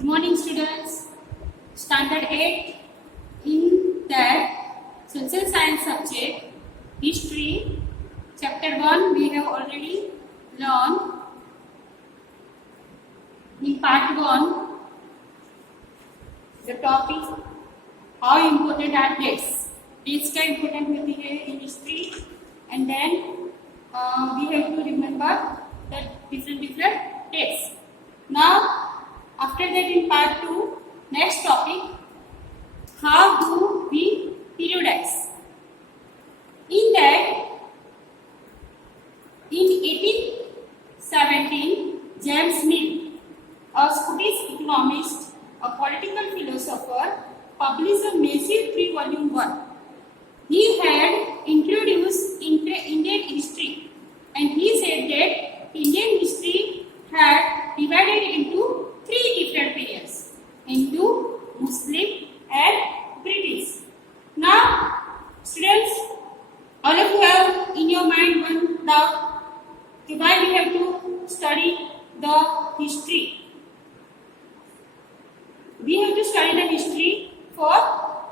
Good morning, students. Standard 8. In that social science subject, history, chapter 1, we have already learned. In part 1, the topic how important are dates. Dates का important होती है in history, and then we have to remember the different dates. Now, after that, in part 2, next topic, how do we periodize? In that, in 1817, James Mill, a Scottish economist, a political philosopher, published a massive 3-volume work. He had introduced Indian history, and he said that Indian history had divided into 3 different periods: Hindu, Muslim, and British. Now, students, all of you have in your mind one doubt: why we have to study the history? We have to study the history for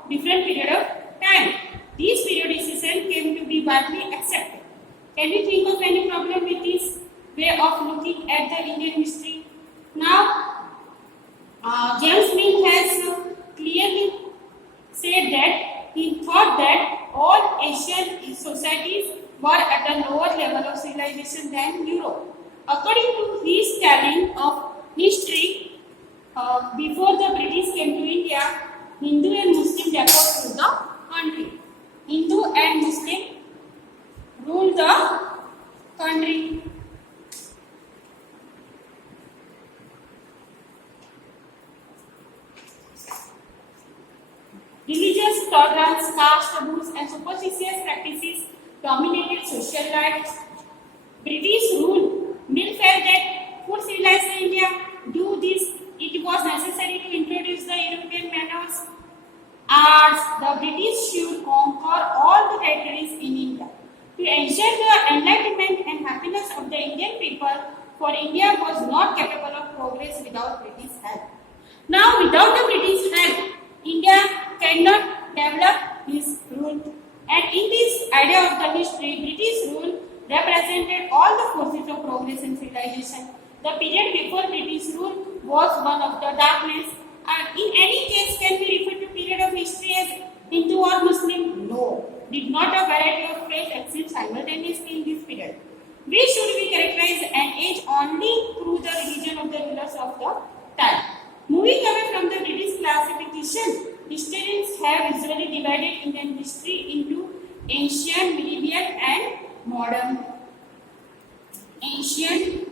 different period of time. This periodization came to be widely accepted. Can you think of any problem with this way of looking at the Indian history? Now, James Mill has clearly said that he thought that all Asian societies were at a lower level of civilization than Europe. According to his telling of history, before the British came to India, Hindu and Muslim deposed ruled the country. Hindu and Muslim ruled the country. Religious tolerance, caste taboos, and superstitious practices dominated social life. British rule. Mill felt that for civilized India do this, it was necessary to introduce the European manners. Arts, the British should conquer all the territories in India. To ensure the enlightenment and happiness of the Indian people, for India was not capable of progress without British help. Now, without the British help, India cannot develop this rule. And in this idea of the history, British rule represented all the forces of progress and civilization. The period before British rule was one of the darkness. In any case, can we refer to period of history as Hindu or Muslim? No. Did not a variety of faith exist simultaneously in this period? We should be characterized an age only through the religion of the rulers of the time. Moving away from the British classification, historians have usually divided Indian history into ancient, medieval, and modern. Ancient,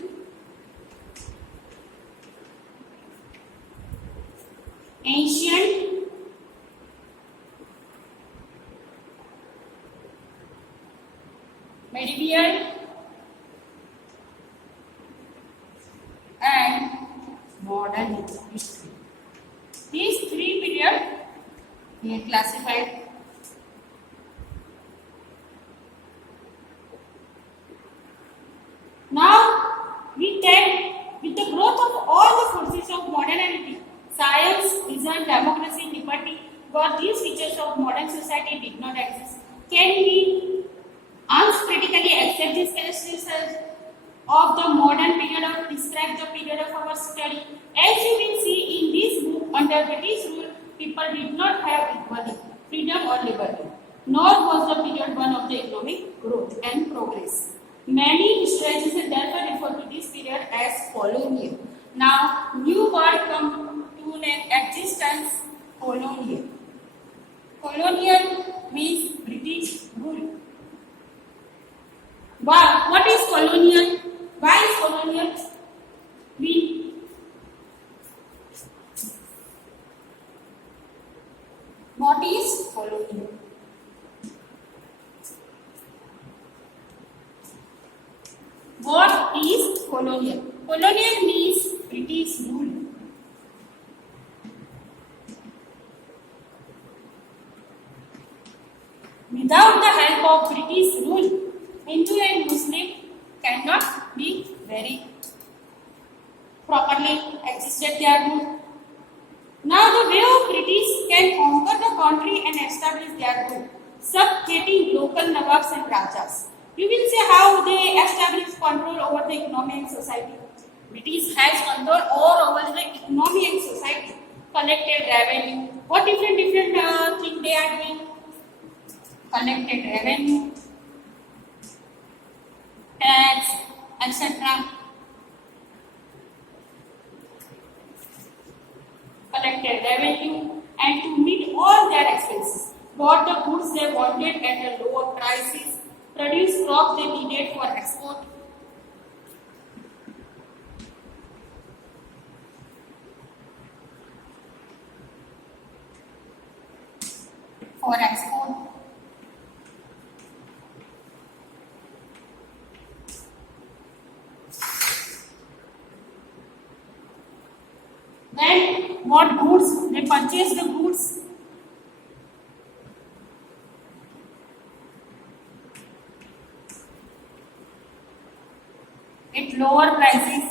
medieval, and modern history. These 3 periods we have classified. Now we tell, with the growth of all the forces of modernity, science, reason, democracy, liberty, but these features of modern society did not exist. Can we uncritically accept these characteristics of the modern period or describe the period of our study? As you will see in this book, under British rule, people did not have equality, freedom or liberty, nor was the period one of the economic growth and progress. Many historians therefore refer to this period as colonial. Now, new word come to an existence, colonial. Colonial means British rule. What is colonial? Why is colonial? What is colonial? What is colonial? Colonial means British rule. Without the help of British rule, Hindu and Muslim cannot be very properly existed their rule. Now the way of British can conquer the country and establish their rule, subjugating local Nawabs and Rajas. You will say how they establish control over the economy and society. British has control all over the economy and society. Collected revenue. What different thing they are doing? Collected revenue, tax, etc. Collected revenue, and to meet all their expenses, bought the goods they wanted at a lower prices, produced crops they needed for export. Then what goods? They purchase the goods. At lower prices.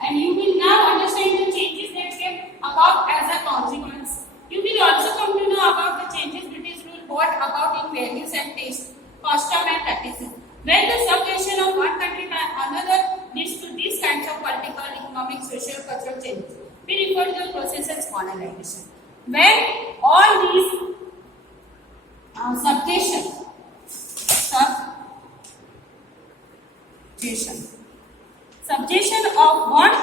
And you will now understand the changes that came about as a consequence. You will also come to know about the changes British rule brought about in values and taste, custom and practices. When the subjugation of one country by another leads to these kinds of political, economic, social, cultural changes, we refer to the process as colonization. When all these subjugation of one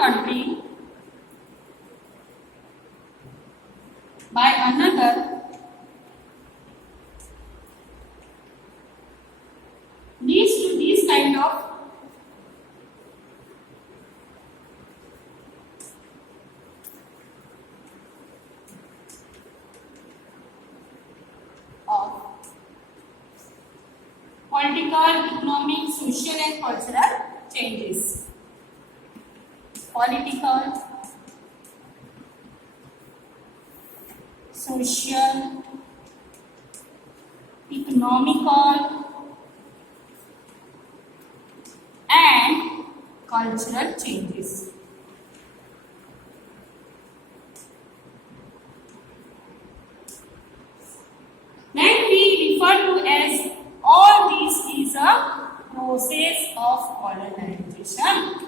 country by another leads to these kind of political, economic, social and cultural changes. Political, social, economical and cultural changes. Then we refer to as all this is a process of colonization.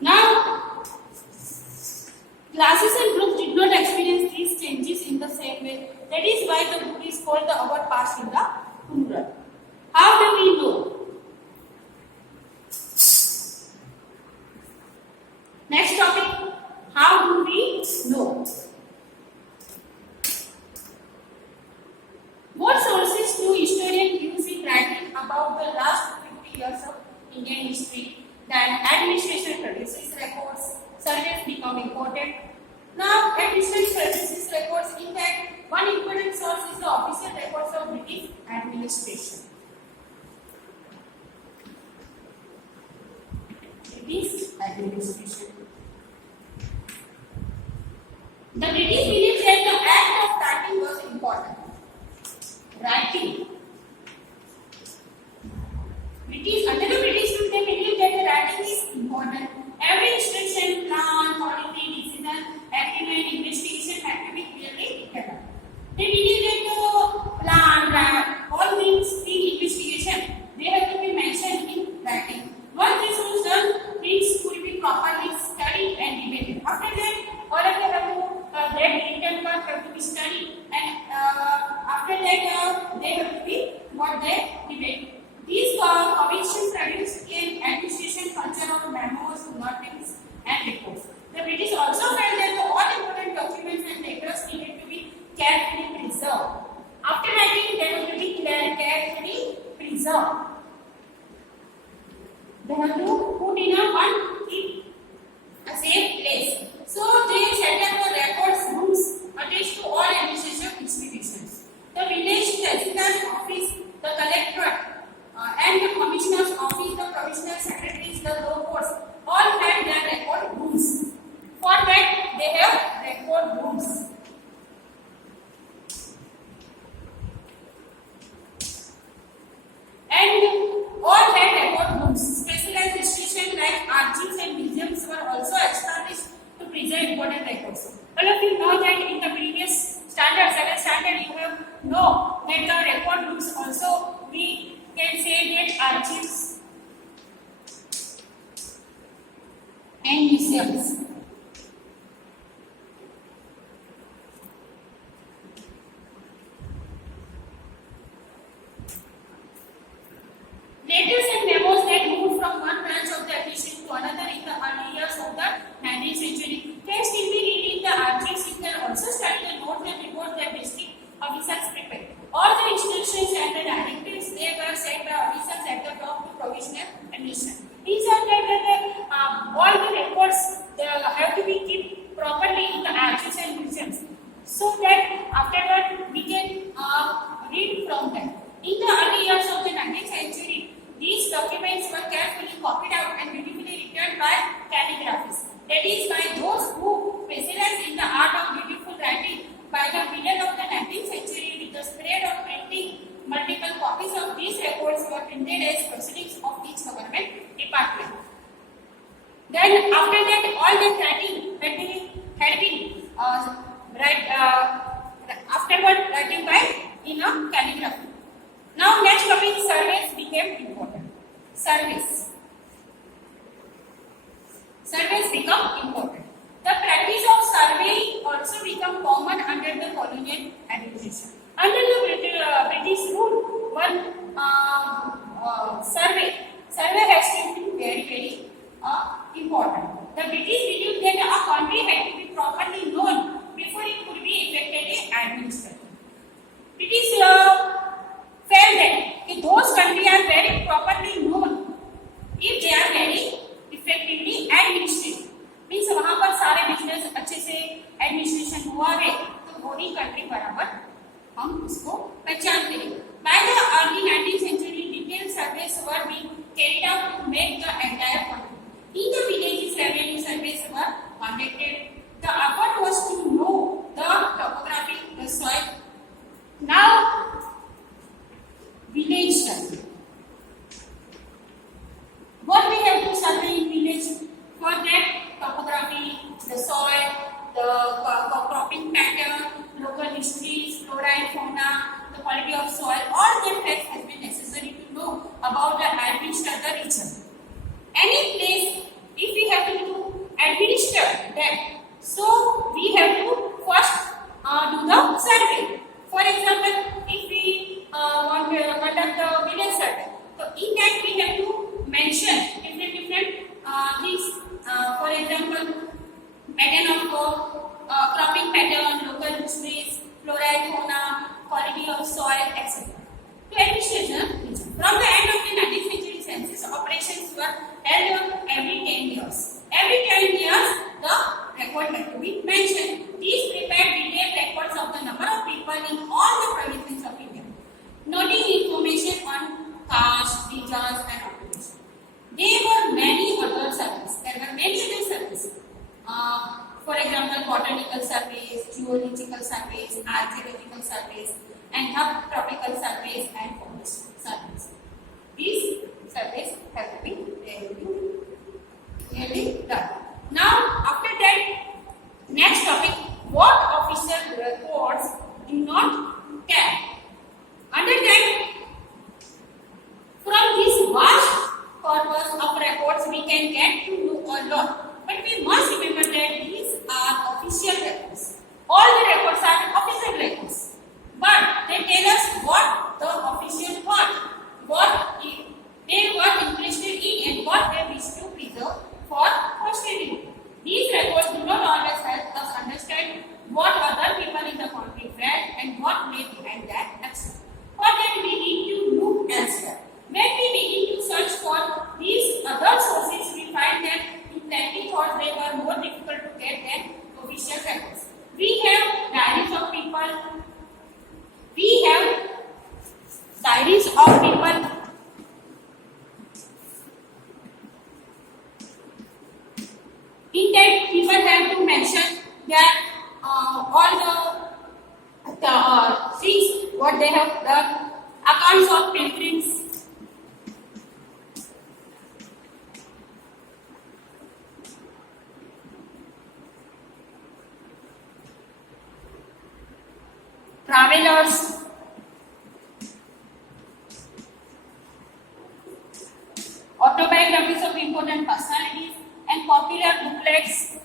Now, classes and groups did not experience these changes in the same way. That is why the book is called the Our Past in the Plural. How do we know? Next topic, how do we know? What sources do historians use in writing about the last 50 years of Indian history? Then administration produces records, surveys become important. Now, administration produces records. In fact, one important source is the official records of British administration. British administration. The British believed that the act of writing was important. Writing. Under the British rule, they believed that the writing is important. Every instruction, plan, policy, decision, agreement, investigation had to be clearly written down. They believed that the plan, all things in investigation, they have to be mentioned in writing. Once this was done, things could be properly studied and debated. After that, all of them have to that written part have to be studied, and after that they have to be what they debate. These commissions produced in administration culture of memos, notebooks, and reports. The British also felt that all important documents and records needed to be carefully preserved. After writing, they have to be carefully preserved. They have to put in a safe place. So they set up the records rooms attached to all administrative institutions. The village president office, the collectorate, and the commissioner's office, the provincial secretaries, the museums. Letters and memos that moved from one branch of the administration to another in the early years of the 19th century can still be read in the archives. You can also study the notes and reports that district officers prepared. All the instructions and the directives they were set by officers at the top to provisional administration. These are that all the records have to be kept properly in the archives and museums, so that afterward we can read from them. In the early years of the 19th century, these documents were carefully copied out and beautifully written by calligraphists. That is, by those who specialize in the art of beautiful writing. By the middle of the 19th century, with the spread of printing, multiple copies of these records were printed as proceedings of each government department. Then, after that, all the writing had been afterward writing by in a calligraphy. Now, next topic, surveys became important. Surveys become important. The practice of surveying also became common under the colonial administration. Under the British rule, one survey has to be very important. The British believed that a country had to be properly known before it could be effectively administered. British felt that those countries are very properly known if they are very effectively administered. Means वहां पर सारे business अच्छे से administration हुआ है तो वही country बराबर हम उसको पहचान करेंगे. By the early 19th century, detailed surveys were being carried out to make the entire country. In the villages, revenue surveys were conducted. The effort was to know the topography, the soil. Now, village survey. What we have to survey in village? For that, topography, the soil, the cropping pattern, local histories, flora and fauna, the quality of soil, all that facts has been necessary to know about the administer the region. Any place, if we have to administer that, so we have to first do the survey. For example, if we want to conduct the village survey, so in that we have to mention different things. For example, pattern of cropping pattern, local histories, flora and fauna, quality of soil, etc. To administration, from the end of the 19th century, census operations were held every 10 years. Every 10 years, the record had to be mentioned. These prepared detailed records of the number of people in all the provinces of India, noting information on caste, regions, and occupation. There were many other surveys. For example, botanical surveys, geological surveys, archaeological surveys, and tropical surveys and forest surveys. These surveys have to be really done. Now, after that, next topic: what official records do not carry? Under that, from this vast corpus of records, we can get to know a lot. But we must remember that these are official records. All the records are official records. But they tell us what the official what they were interested in and what they wish to preserve for posterity. These records do not always help us understand what other people in the country felt and what lay behind that action. For that we need to look elsewhere. When we begin to search for these other sources, we find that in plenty thought they were more difficult to get than official records. We have diaries of people. In that, people have to mention that all the things what they have done, accounts of pilgrims. Travelers, autobiographies of important personalities, and popular booklets.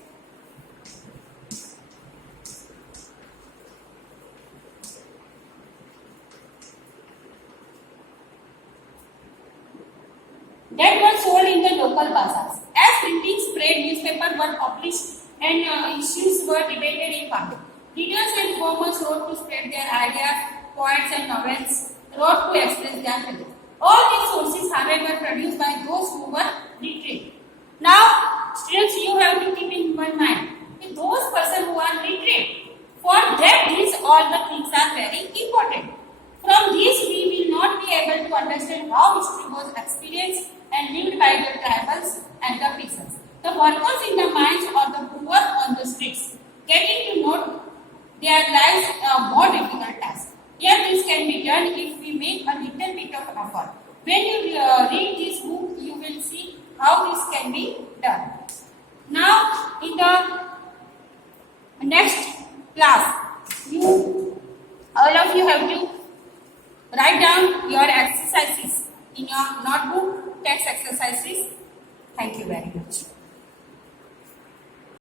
That were sold in the local bazaars. As printing spread, newspapers were published and issues were debated in public. Readers and reformers wrote to spread their ideas, poets and novels wrote to express their feelings. All these sources, however, produced by those who were literate. Now, students, you have to keep in mind that those persons who are literate, for them these all the things are very important. From these, we will not be able to understand how history was experienced and lived by the tribals and the peasants. The workers in the mines or the poor on the streets, getting to know their lives a more difficult task. Yet this can be done if we make a little bit of effort. When you read this book, you will see how this can be done. Now, in the next class, all of you have to write down your exercises in your notebook, text exercises. Thank you very much.